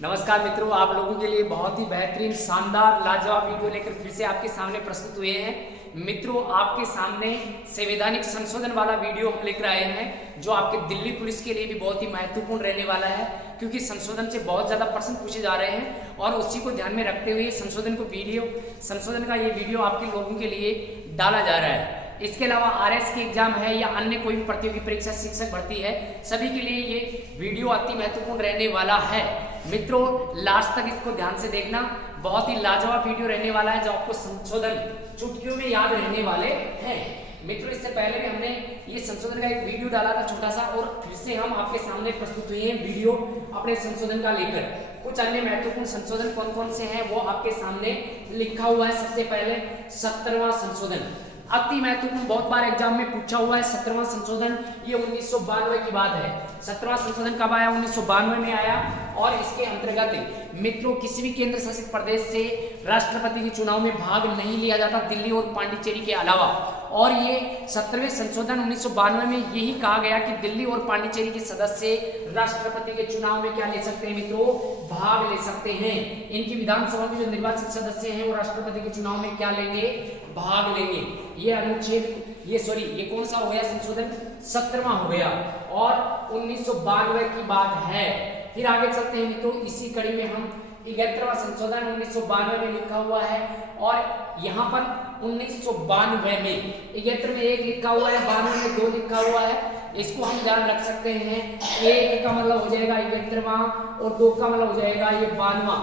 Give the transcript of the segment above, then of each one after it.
नमस्कार मित्रों, आप लोगों के लिए बहुत ही बेहतरीन शानदार लाजवाब वीडियो लेकर फिर से आपके सामने प्रस्तुत हुए हैं। मित्रों, आपके सामने संवैधानिक संशोधन वाला वीडियो हम लेकर आए हैं जो आपके दिल्ली पुलिस के लिए भी बहुत ही महत्वपूर्ण रहने वाला है, क्योंकि संशोधन से बहुत ज़्यादा प्रश्न पूछे जा रहे हैं और उसी को ध्यान में रखते हुए संशोधन का ये वीडियो आपके लोगों के लिए डाला जा रहा है। इसके अलावा आरएस की एग्जाम है या अन्य कोई भी प्रतियोगी परीक्षा, शिक्षक भर्ती है, सभी के लिए ये वीडियो अति महत्वपूर्ण रहने वाला है। मित्रों, लास्ट तक इसको ध्यान से देखना, बहुत ही लाजवाब वीडियो रहने वाला है जो आपको संशोधन चुटकियों में याद रहने वाले हैं। मित्रों, इससे पहले भी हमने ये संशोधन का एक वीडियो डाला था छोटा सा, और फिर से हम आपके सामने प्रस्तुत हुए हैं वीडियो अपने संशोधन का लेकर। कुछ अन्य महत्वपूर्ण संशोधन कौन कौन से हैं वो आपके सामने लिखा हुआ है। सबसे पहले 17वां संशोधन, अति महत्वपूर्ण, बहुत बार एग्जाम में पूछा हुआ है। 17वां संशोधन ये 1992 की बात है। 17वां संशोधन कब आया? 1992 में आया। और इसके अंतर्गत मित्रों, किसी भी केंद्र शासित प्रदेश से राष्ट्रपति के चुनाव में भाग नहीं लिया जाता, दिल्ली और पांडिचेरी के अलावा। और ये 17वें संशोधन 1992 में यही कहा गया कि दिल्ली और पांडिचेरी के सदस्य राष्ट्रपति के चुनाव में क्या ले सकते हैं मित्रों? भाग ले सकते हैं। इनकी विधानसभा में जो निर्वाचित सदस्य हैं वो राष्ट्रपति के चुनाव में क्या लेंगे? भाग लेंगे। ये अनुच्छेद ये कौन सा हो गया संशोधन? 17वां हो गया और 1992 की बात है। फिर आगे चलते हैं मित्रों, इसी कड़ी में हम 11वां संशोधन 1992 में लिखा हुआ है। और यहाँ पर 1992 में 71 में 1 लिखा हुआ है, 92 में 2 लिखा हुआ है। इसको हम ध्यान रख सकते हैं। 1 का मतलब हो जाएगा 71वां और 2 का मतलब हो जाएगा ये 92वां।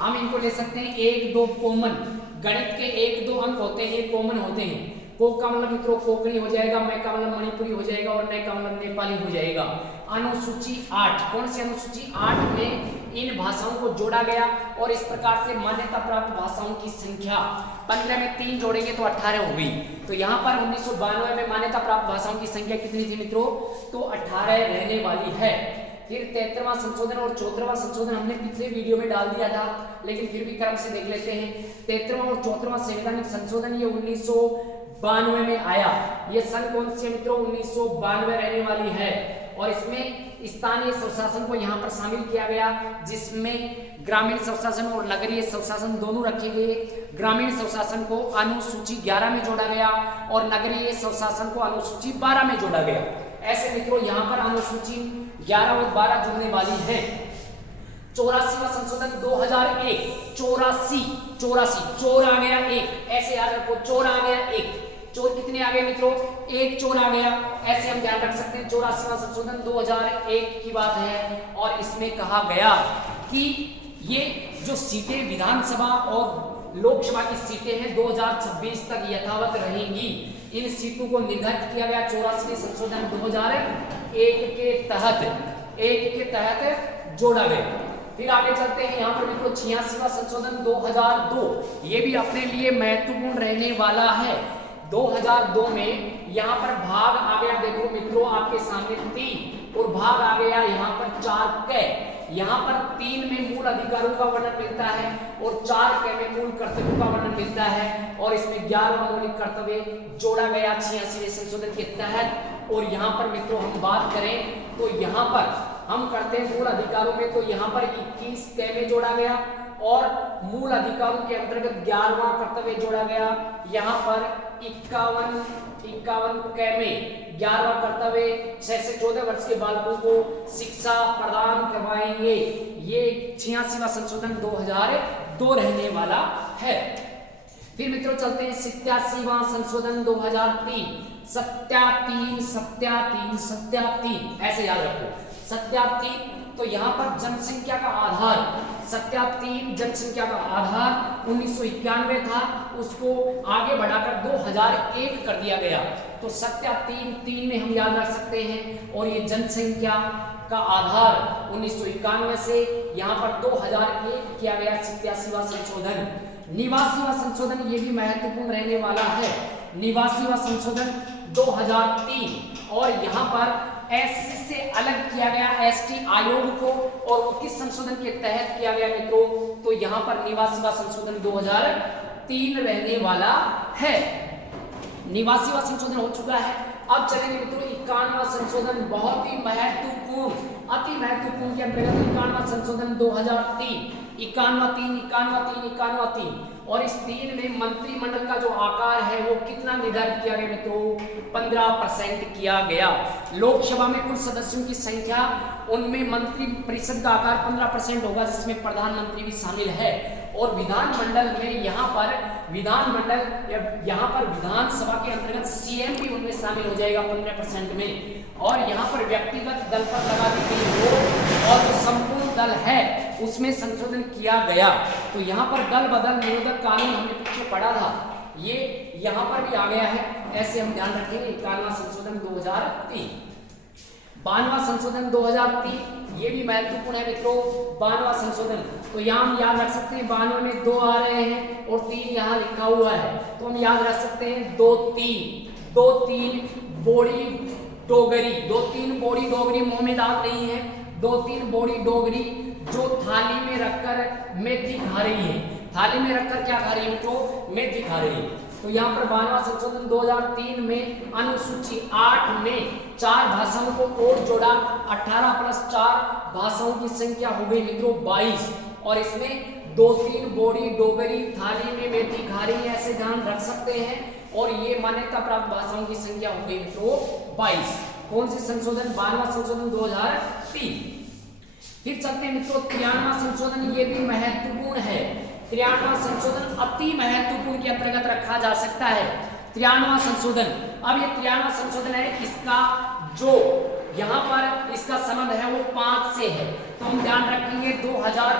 हम इनको ले सकते हैं 1 2 कॉमन। गणित के 1 2 अंक होते हैं, कॉमन होते हैं। को का मतलब मित्रों कोंकणी हो जाएगा, मैं का मतलब मणिपुरी हो जाएगा और नए का मतलब नेपाली हो जाएगा। अनुसूची 8, कौन सी अनुसूची? 8 में इन भाषाओं को जोड़ा गया और इस प्रकार से मान्यता प्राप्त भाषाओं की संख्या 15 में 3 जोड़ेंगे तो 18 हो गई। तो यहाँ पर 1992 में मान्यता प्राप्त भाषाओं की संख्या कितनी थी मित्रों? तो 18 रहने वाली है। फिर 73वां संशोधन और 74वां संशोधन हमने पिछले वीडियो में डाल दिया था, लेकिन फिर भी क्रम से देख लेते हैं। 73वां और 74वां संवैधानिक संशोधन ये 1992 में आया। ये सन कौन सी है मित्रों? 1992 रहने वाली है। और इसमें स्थानीय स्वशासन को यहाँ पर शामिल किया गया, जिसमें ग्रामीण स्वशासन और नगरीय स्वशासन दोनों रखे गए। ग्रामीण स्वशासन को अनुसूची 11 में जोड़ा गया और नगरीय स्वशासन को अनुसूची 12 में जोड़ा गया। ऐसे मित्रों यहाँ पर अनुसूची 11 और 12 जुड़ने वाली है। 84वां संशोधन 2001, 84 चोर आ गया 1, ऐसे याद रखो, चोर आ गया 1। चोर कितने आ गए मित्रों? 1 चोर आ गया, ऐसे हम ध्यान रख सकते हैं। 84वां संशोधन 2001 की बात है और इसमें कहा गया कि ये जो सीटें विधानसभा और लोकसभा की सीटें हैं 2026 तक यथावत रहेंगी। इन सीटों को निर्धारित किया गया 84वें संशोधन 2001 के तहत जोड़ा गया। फिर आगे चलते हैं, यहाँ पर मित्रों 86वां संशोधन 2002, ये भी अपने लिए महत्वपूर्ण रहने वाला है। 2002 में यहाँ पर भाग आ गया, देखो मित्रों आपके सामने 3 और भाग आ गया यहाँ पर 4 क। यहाँ पर 3 में मूल अधिकारों का वर्णन मिलता है और 4 क में मूल कर्तव्यों का वर्णन मिलता है। और इसमें 11वां मौलिक कर्तव्य जोड़ा गया 86वें संशोधन के तहत। और यहाँ पर मित्रों हम बात करें तो यहाँ पर हम करते हैं मूल अधिकारों में, तो यहाँ पर 21 क में जोड़ा गया और मूल अधिकारों के अंतर्गत 11वां कर्तव्य जोड़ा गया। यहाँ पर 51 क में 11वां कर्तव्य 6 से 14 वर्ष के बालकों को शिक्षा प्रदान करवाएंगे। ये 86वां संशोधन 2002 रहने वाला है। फिर मित्रों चलते हैं 87वां संशोधन 2003, 37 ऐसे याद रखो। 37 तो यहाँ पर जनसंख्या का आधार, 37 जनसंख्या का आधार 1991 था, उसको आगे बढ़ाकर 2001 कर दिया गया। तो 37 में हम याद रख सकते हैं। और ये जनसंख्या का आधार 1991 से यहाँ पर 2001 किया गया 87वां संशोधन। 89वां संशोधन ये भी महत्वपूर्ण रहने वाला है। 89वां संशोधन 2003 और यहाँ पर एससी से अलग किया गया एसटी आयोग को, और वो किस संशोधन के तहत किया गया मित्रों? तो यहाँ पर 89वां संशोधन 2003 रहने वाला है। 89वां संशोधन हो चुका है। अब चलेंगे मित्रों 91वां संशोधन, बहुत ही महत्वपूर्ण, अति अति महत्वपूर्ण के अंतर्गत 91वां संशोधन 2003, 91 और इस 3 में मंत्रिमंडल का जो आकार है वो कितना निर्धारित किया गया मित्रों, 15% किया गया। लोकसभा में कुल सदस्यों की संख्या, उनमें मंत्री परिषद का आकार 15% होगा, जिसमें प्रधानमंत्री भी शामिल है। और विधानमंडल में यहाँ पर विधानसभा के अंतर्गत सीएम भी उनमें शामिल हो जाएगा 15% में। और यहाँ पर व्यक्तिगत दल पर लगा दी गई वोट और जो संपूर्ण दल है उसमें संशोधन किया गया। तो यहाँ पर दल बदल निरोधक कानून हमने पीछे पढ़ा था, ये यहाँ पर भी आ गया है, ऐसे हम ध्यान रखेंगे। 91वां संशोधन 2003, 92वां संशोधन 2003, ये भी महत्वपूर्ण है मित्रों। 92वां संशोधन, तो यहाँ हम याद रख सकते हैं 92 में 2 आ रहे हैं और 3 यहाँ लिखा हुआ है, तो हम याद रख सकते हैं 2-3 बोड़ी डोगरी, मुंह में दांत नहीं है, 2-3 बोड़ी डोगरी जो थाली में रखकर मेथी खा रही है। थाली में रखकर क्या खा रही है मित्रों, मेथी खा रही है। तो यहाँ पर 92वां संशोधन 2003 में अनुसूची 8 में 4 भाषाओं को और जोड़ा, 18 + 4 भाषाओं की संख्या हो गई मित्रों 22। और इसमें 2-3 बोड़ी डोगरी थाली में मेथी खा रही है, ऐसे ध्यान रख सकते हैं। और ये मान्यता प्राप्त भाषाओं की संख्या हो गई मित्रों 22। कौन से संशोधन, 92वां संशोधन 2003। फिर चलते हैं मित्रों 93वां संशोधन, ये भी महत्वपूर्ण है। 93वां संशोधन अति महत्वपूर्ण के अंतर्गत रखा जा सकता है। 93वां संशोधन, अब ये 93वां संशोधन है, इसका जो यहाँ पर इसका संबंध है वो 5 से है, तो हम ध्यान रखेंगे 2000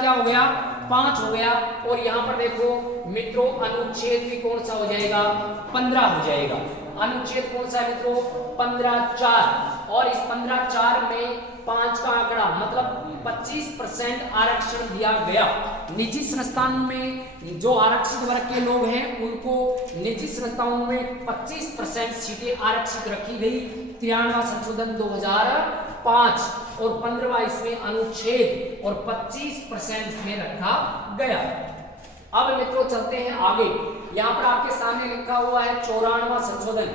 क्या हो गया, 5 हो गया। और यहाँ पर देखो मित्रों अनुच्छेद भी कौन सा हो जाएगा, 15 हो जाएगा। अनुच्छेद कौन सा है मित्रों, 15(4), और इस 15(4) में 5 का आंकड़ा मतलब 25% आरक्षण दिया गया। निजी संस्थानों में जो आरक्षित वर्ग के लोग हैं उनको निजी संस्थाओं में 25% सीटें आरक्षित रखी गई। 93वां संशोधन 2005 और 15वां इसमें अनुच्छेद और 25% इसमें रखा गया। अब मित्रों चलते हैं आगे, यहाँ पर आपके सामने लिखा हुआ है 94वां संशोधन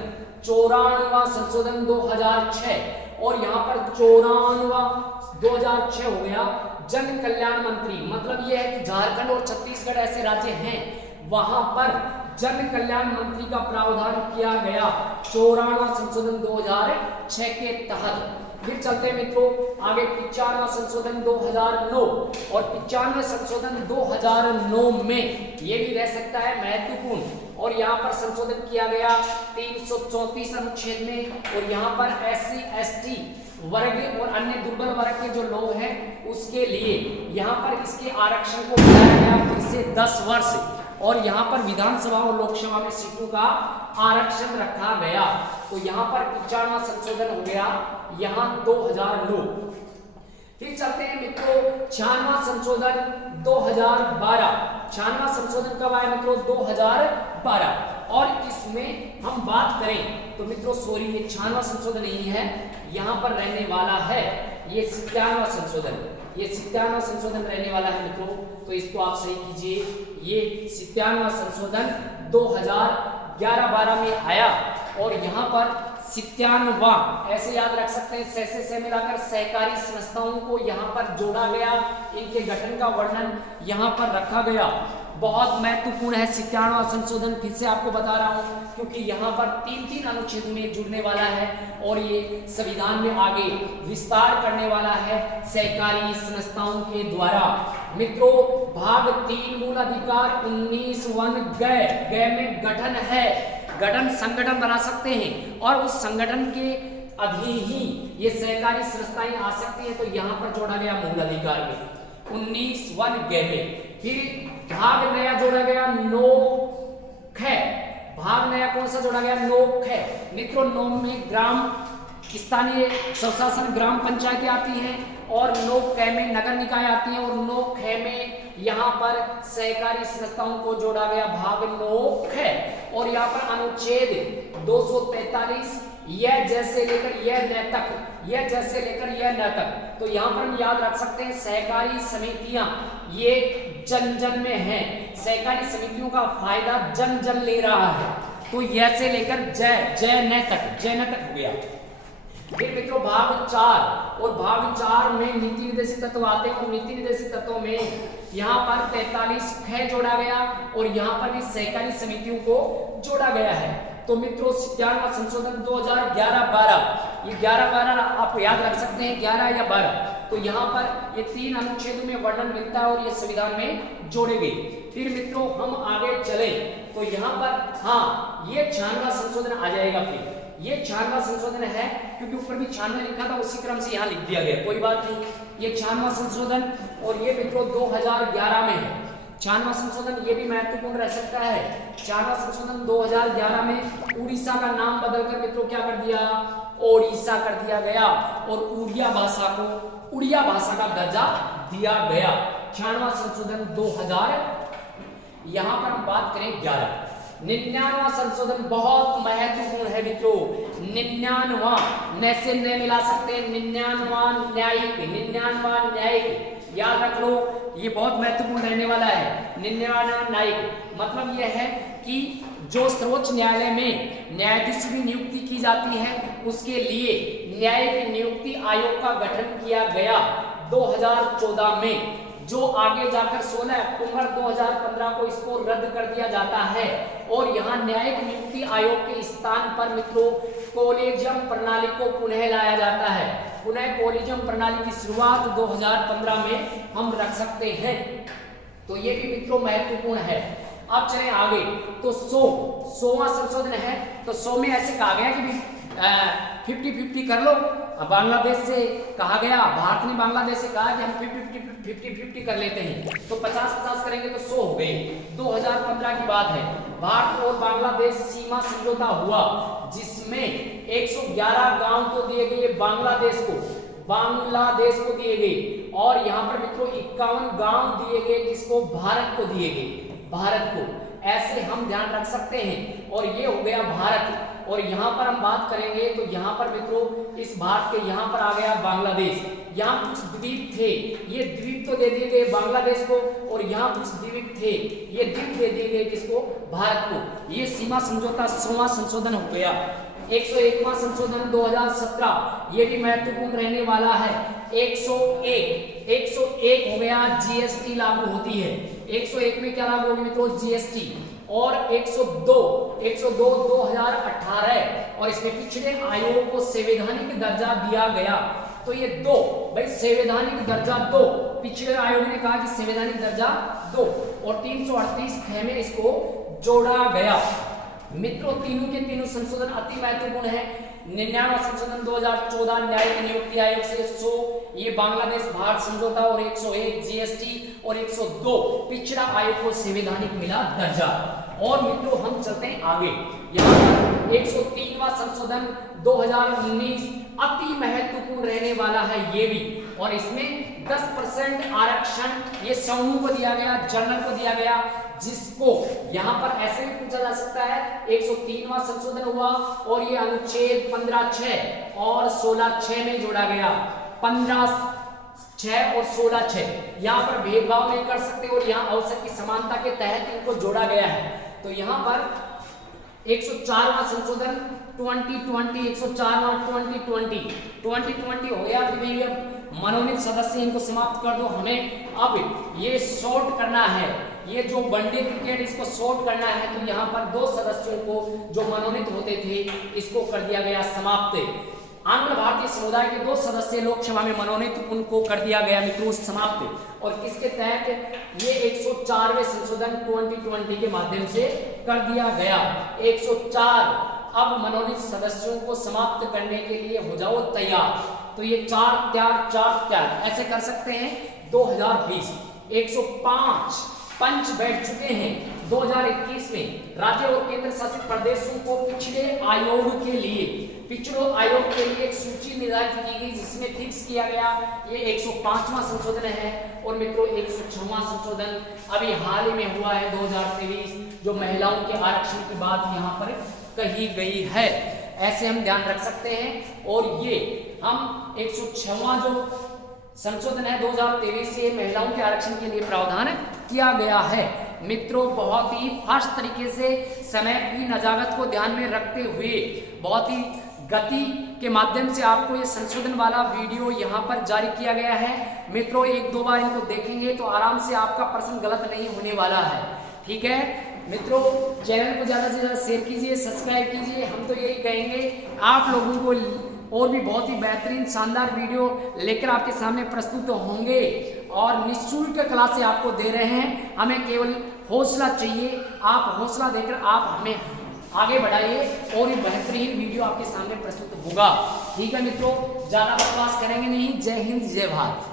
2006, और यहाँ पर 94वां 2006 हो गया। जन कल्याण मंत्री, मतलब यह है कि झारखंड और छत्तीसगढ़ ऐसे राज्य हैं, वहां पर जन कल्याण मंत्री का प्रावधान किया गया 94वां संशोधन 2006 के तहत। फिर चलते हैं मित्रों आगे 95वां संशोधन 2009, और 95वें संशोधन 2009 में ये भी रह सकता है महत्वपूर्ण। और यहाँ पर संशोधन किया गया 334 अनुच्छेद में, और यहाँ पर SC ST वर्ग और अन्य दुर्बल वर्ग के जो लोग हैं उसके लिए यहाँ पर इसके आरक्षण को बढ़ाया गया फिर से 10 वर्ष, और यहाँ पर विधानसभा और लोकसभा में सीटों का आरक्षण रखा गया। तो यहाँ पर 95वां संशोधन हो गया यहाँ 2009। फिर चलते हैं मित्रों 96वां संशोधन 2012। 96वां संशोधन कब आया मित्रों, 2012। और इसमें हम बात करें तो मित्रों सॉरी ये 96वां संशोधन नहीं है, यहाँ पर रहने वाला है ये 97वां संशोधन, ये 97वां संशोधन रहने वाला है मित्रों। तो इसको आप सही कीजिए, ये 97वां संशोधन 2011-12 में आया। और यहाँ पर 97वां ऐसे याद रख सकते हैं, से मिलाकर सहकारी संस्थाओं को यहाँ पर जोड़ा गया, इनके गठन का वर्णन यहाँ पर रखा गया। बहुत महत्वपूर्ण है 97वां संशोधन, फिर से आपको बता रहा हूँ क्योंकि यहाँ पर 3 अनुच्छेद में जुड़ने वाला है और ये संविधान में आगे विस्तार करने वाला है सहकारी संस्थाओं के द्वारा। मित्रों भाग 3 मूल अधिकार 19(1) गय में गठन है, गठन संगठन बना सकते हैं और उस संगठन के अधीन ही ये सहकारी संस्थाएं आ सकती हैं। तो यहाँ पर जोड़ा गया मूल अधिकार में 19(1) गय में। फिर भाग नया जोड़ा गया 9(ख), भाग नया कौन सा जोड़ा गया 9(ख)। मित्रों 9 में ग्राम स्थानीय स्वशासन ग्राम पंचायतें आती हैं और 9(क) में नगर निकाय आती हैं और 9(ख) में यहाँ पर सहकारी संस्थाओं को जोड़ा गया भाग 9(ख). और यहाँ पर अनुच्छेद 243 यह जैसे लेकर यह न तक, यह जैसे लेकर यह न तक। तो यहाँ पर हम याद रख सकते हैं सहकारी समितियां ये जन जन में हैं, सहकारी समितियों का फायदा जन जन ले रहा है। तो यह से लेकर जय न तक हो गया। फिर मित्रों भाग 4, और भाग 4 में नीति निर्देशित तत्व आते हैं, और नीति निर्देशित तत्वों में यहाँ पर 43 ख जोड़ा गया और यहाँ पर भी सहकारी समितियों को जोड़ा गया है। तो मित्रों 97वां संशोधन 2011-12, ये 11-12 आप याद रख सकते हैं, 11 या 12। तो यहाँ पर ये 3 अनुच्छेदों में वर्णन मिलता है और ये संविधान में जोड़े गए। फिर मित्रों हम आगे चले तो यहाँ पर हाँ ये 96वां संशोधन आ जाएगा। फिर ये 96वां संशोधन है क्योंकि ऊपर भी 96 लिखा था, उसी क्रम से यहाँ लिख दिया गया, कोई बात नहीं। ये 96वां संशोधन और ये मित्रों 2011 में है। 96वां संशोधन ये भी महत्वपूर्ण रह सकता है। 96वां संशोधन 2011 में उड़ीसा का नाम बदलकर मित्रों क्या कर दिया, ओडिशा कर दिया गया और उड़िया भाषा को उड़िया भाषा का दर्जा दिया गया। 96वां संशोधन 2000। यहाँ पर हम बात करें 11। 99वां संशोधन बहुत महत्वपूर्ण है मित्रों। 99वां न से न मिला सकते हैं, 99वां न्यायिक, 99वां न्यायिक याद रख लो, ये बहुत महत्वपूर्ण रहने वाला है। 99वां न्यायिक मतलब यह है कि जो सर्वोच्च न्यायालय में न्यायाधीश की नियुक्ति की जाती है उसके लिए न्यायिक नियुक्ति आयोग का गठन किया गया 2014 में, जो आगे जाकर 16 अक्टूबर 2015 को इसको रद्द कर दिया जाता है और यहाँ न्यायिक नियुक्ति आयोग के स्थान पर मित्रों कॉलेजियम प्रणाली को पुनः लाया जाता है। पुनः कॉलेजियम प्रणाली की शुरुआत 2015 में हम रख सकते हैं। तो ये भी मित्रों महत्वपूर्ण है। अब चले आगे तो 100वां संशोधन है। तो 100 में ऐसे कहा गया कि 50-50 कर लो। बांग्लादेश से कहा गया, भारत ने बांग्लादेश से कहा कि हम 50-50 कर लेते हैं, तो 50-50 करेंगे तो 100 हो गए। 2015 की बात है। भारत और बांग्लादेश सीमा समझौता हुआ जिसमें 111 गांव तो दिए गए बांग्लादेश को दिए गए और यहाँ पर मित्रों 51 गांव दिए गए, किसको, भारत को दिए गए, भारत को। ऐसे हम ध्यान रख सकते हैं और ये हो गया भारत। और यहाँ पर हम बात करेंगे तो यहाँ पर मित्रों इस भारत के यहाँ पर आ गया बांग्लादेश। यहाँ कुछ द्वीप थे, ये द्वीप तो दे दिए गए बांग्लादेश को और यहाँ कुछ द्वीप थे, ये द्वीप दे दिए गए किसको, भारत को। ये सीमा समझौता 100वां संशोधन हो गया। 101वां संशोधन 2017, ये भी महत्वपूर्ण रहने वाला है। 101 हो गया, जीएसटी लागू होती है। 101 में क्या लागू होगी मित्रों, जीएसटी। और 102 2018 और इसमें पिछड़े आयोग को संवैधानिक दर्जा दिया गया। तो ये 2 भाई संवैधानिक दर्जा 2, पिछड़े आयोग ने कहा कि संवैधानिक दर्जा 2 और 338 ख में इसको जोड़ा गया। मित्रों तीनों के तीनों संशोधन अति महत्वपूर्ण है। 99वां संशोधन 2014 न्यायिक नियुक्ति आयोग से 100 ये बांग्लादेश भारत समझौता और 101 जीएसटी और 102 पिछड़ा आयोग को संवैधानिक मिला दर्जा। और मित्रों हम चलते हैं आगे। यहाँ पर 103वां संशोधन 2019 अति महत्वपूर्ण रहने वाला है ये भी, और इसमें 10% आरक्षण ये समूह को दिया गया, जनरल को दिया गया, जिसको यहाँ पर ऐसे भी पूछा जा सकता है। 103वां संशोधन हुआ और ये अनुच्छेद 15(6) और 16(6) में जोड़ा गया। 15(6) और 16(6) यहाँ पर भेदभाव नहीं कर सकते और यहाँ अवसर की समानता के तहत इनको जोड़ा गया है। तो यहाँ पर 104वां संशोधन 2020, 104वां 2020 हो गया कि भाई अब मनोनीत सदस्य इनको समाप्त कर दो। हमें अब ये शॉर्ट करना है, ये जो वनडे क्रिकेट इसको शॉर्ट करना है। तो यहाँ पर 2 सदस्यों को जो मनोनीत होते थे इसको कर दिया गया समाप्त। आंध्र भारतीय समुदाय के 2 सदस्य लोकसभा में मनोनीत, उनको कर दिया गया मित्रों समाप्त। और किसके तहत, ये 104वें संशोधन 2020 के माध्यम से कर दिया गया। 104 अब मनोनीत सदस्यों को समाप्त करने के लिए हो जाओ तैयार। तो ये 4 ऐसे कर सकते हैं। 2020 105 पंच बैठ चुके हैं। 2021 में राज्य और केंद्र शासित प्रदेशों को पिछड़े आयोग के लिए एक सूची निर्धारित की गई, जिसमें फिक्स किया गया ये 105वां संशोधन है। और मित्रों 106वां संशोधन अभी हाल ही में हुआ है 2023, जो महिलाओं के आरक्षण की बात यहाँ पर कही गई है। ऐसे हम ध्यान रख सकते हैं। और ये हम 106वां जो संशोधन है 2023 से महिलाओं के आरक्षण के लिए प्रावधान किया गया है। मित्रों बहुत ही फास्ट तरीके से समय की नजाकत को ध्यान में रखते हुए बहुत ही गति के माध्यम से आपको ये संशोधन वाला वीडियो यहाँ पर जारी किया गया है। मित्रों एक दो बार इनको देखेंगे तो आराम से आपका प्रश्न गलत नहीं होने वाला है। ठीक है मित्रों, चैनल को ज़्यादा से ज़्यादा शेयर कीजिए, सब्सक्राइब कीजिए। हम तो यही कहेंगे आप लोगों को और भी बहुत ही बेहतरीन शानदार वीडियो लेकर आपके सामने प्रस्तुत होंगे और निःशुल्क क्लासें आपको दे रहे हैं। हमें केवल हौसला चाहिए, आप हौसला देकर आप हमें आगे बढ़ाइए और ये बेहतरीन वीडियो आपके सामने प्रस्तुत होगा। ठीक है मित्रों, ज़्यादा बकवास करेंगे नहीं। जय हिंद जय भारत।